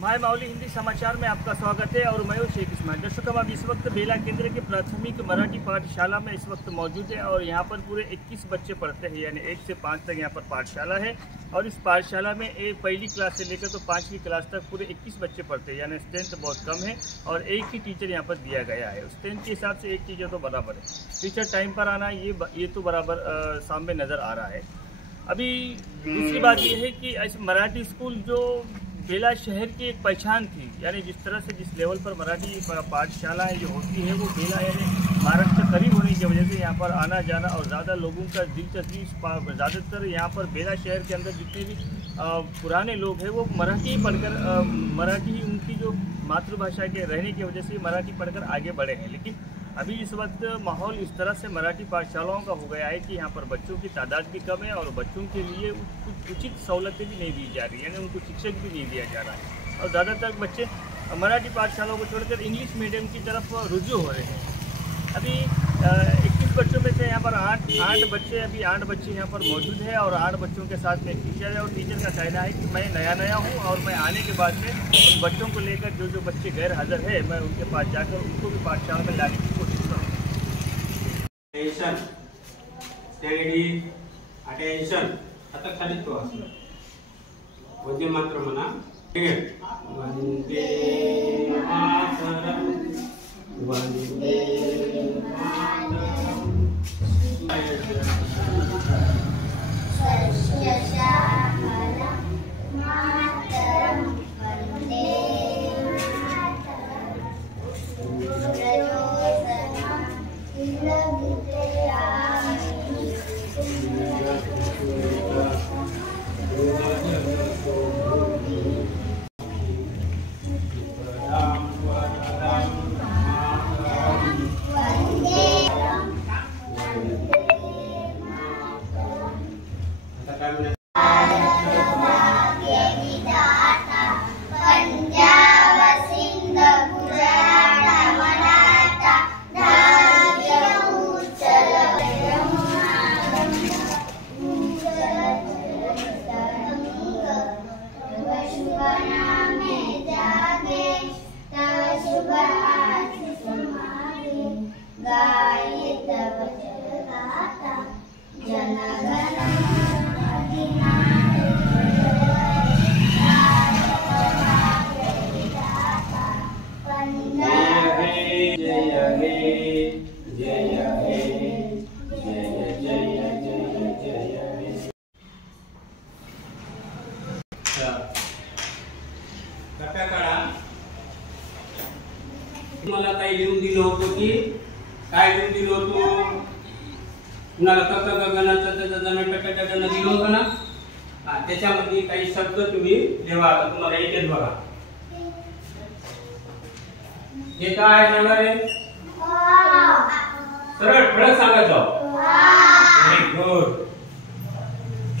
My Mauli Hindi समाचार में आपका स्वागत है और मैं हूं शेख इस्माइल। दर्शकों, अब इस वक्त बेला केंद्र की प्राथमिक मराठी पाठशाला में इस वक्त मौजूद है और यहां पर पूरे 21 बच्चे पढ़ते हैं, यानी 1 से 5 तक यहां पर पाठशाला है। और इस पाठशाला में पहली क्लास से लेकर तो 5वीं क्लास तक पूरे 21 बच्चे पढ़ते हैं, यानी स्ट्रेंथ बहुत कम है और एक ही टीचर यहाँ पर दिया गया है। स्ट्रेंथ के हिसाब से एक टीचर तो बराबर है, टीचर टाइम पर आना ये तो बराबर सामने नज़र आ रहा है। अभी दूसरी बात यह है कि इस मराठी स्कूल जो बेला शहर की एक पहचान थी, यानी जिस तरह से जिस लेवल पर मराठी पाठशालाएँ जो होती है वो बेला यानी महाराष्ट्र से करीब होने की वजह से यहाँ पर आना जाना और ज़्यादा लोगों का दिलचस्पी ज़्यादातर यहाँ पर बेला शहर के अंदर जितने भी पुराने लोग हैं वो मराठी पढ़कर मराठी उनकी जो मातृभाषा के रहने की वजह से मराठी पढ़कर आगे बढ़े हैं। लेकिन अभी इस वक्त माहौल इस तरह से मराठी पाठशालाओं का हो गया है कि यहाँ पर बच्चों की तादाद भी कम है और बच्चों के लिए उचित सहूलतें भी नहीं दी जा रही, यानी उनको शिक्षक भी नहीं दिया जा रहा है और ज़्यादातर बच्चे मराठी पाठशालाओं को छोड़कर इंग्लिश मीडियम की तरफ रुजू हो रहे हैं। अभी 21 बच्चों में से यहाँ पर 8 बच्चे यहाँ पर मौजूद हैं और 8 बच्चों के साथ में एक टीचर है और टीचर का कहना है कि मैं नया हूँ और मैं आने के बाद में उन बच्चों को लेकर जो बच्चे गैर हाजिर है मैं उनके पास जाकर उनको भी पाठशाला में लाने की कोशिश करूँगा। अटेंशन आता खाली तो वंदे मातरम म्हणा। वंदे मातरम वंदे मला काही लिहून दिलं होतं की काय लिहून दिलं होतं कुणाला गगनाचं त्याचं जमीन पट्ट्यानं दिलं होतं ना, त्याच्यामध्ये काही शब्द तुम्ही लिहा। आता तुम्हाला येतेच बघा। हे काय सांगा रे, सरळ फळक सांगत जाऊ। Very good.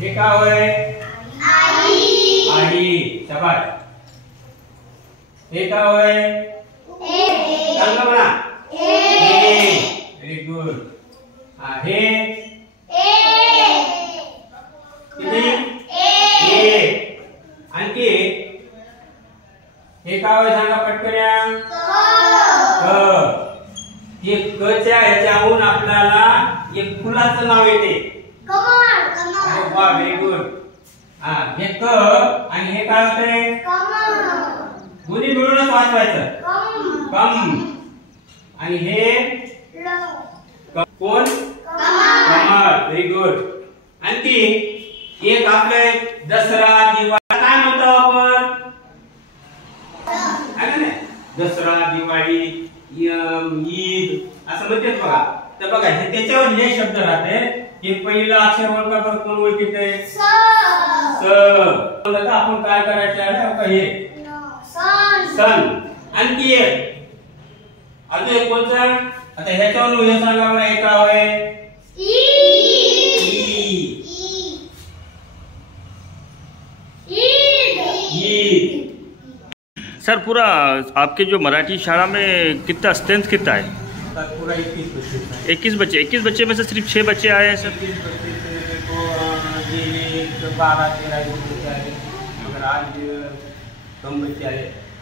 हे काय होय, आई शाबाश। हे काय होय, सांगा म्हणा, व्हेरी गुड। हे आणखी हे काय होय सांगा पटकन। हे कच्या ह्याच्याहून आपल्याला एक फुलाचं नाव येते, कमळ। वाह, व्हेरी गुड। हे क आणि हे काय होते, दोन्ही मिळूनच वाचवायचं, कम। आणि हे कोण, कमळ। Very good. आणखी एक आपले दसरा दिवाळी काय म्हणतो आपण, दसरा दिवाळी ईद असं म्हणतात बघा। तर बघा हे त्याच्यावर हे शब्द राहते। हे पहिलं अक्षर ओळखा बरं, कोण ओळखीते, स। आपण काय करायचं आहे, हे सन। आणखी एक अजून एक कोणतं, आता ह्याच्यावर हे सांगा बरं, एक काय होय, सर पूरा आपके जो मराठी शाला में कितना स्ट्रेंथ कितना है? पूरा 21 बच्चे। 21 बच्चे। 21 बच्चे में से सिर्फ 6 बच्चे आए हैं सर? 21 बच्चे से देखो 12-13 बच्चे आए, मगर आज कम बच्चे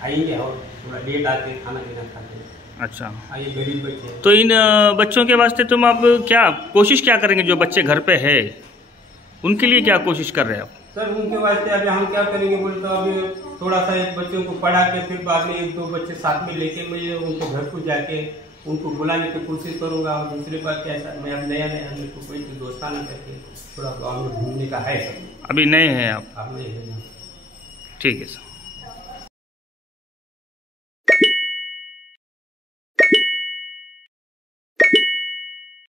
आएंगे और थोड़ा लेट आते हैं, खाना पीना खाते हैं। अच्छा, ये गरीब बच्चे हैं। तो इन बच्चों के वास्ते तुम अब क्या कोशिश क्या करेंगे? जो बच्चे घर पे है उनके लिए क्या कोशिश कर रहे हैं आप? सर उनके वास्ते अभी हम क्या करेंगे बोले तो अभी थोड़ा सा एक बच्चों को पढ़ा के फिर बाद में 1-2 बच्चे साथ में लेके मैं उनको घर को जाके उनको बुलाने की कोशिश करूंगा। और दूसरी बात कैसा, मैं अब नया मेरे को कोई दोस्ताना करके थोड़ा गाँव में घूमने का है। सब अभी नए हैं आप? अब नहीं है। ठीक है सर।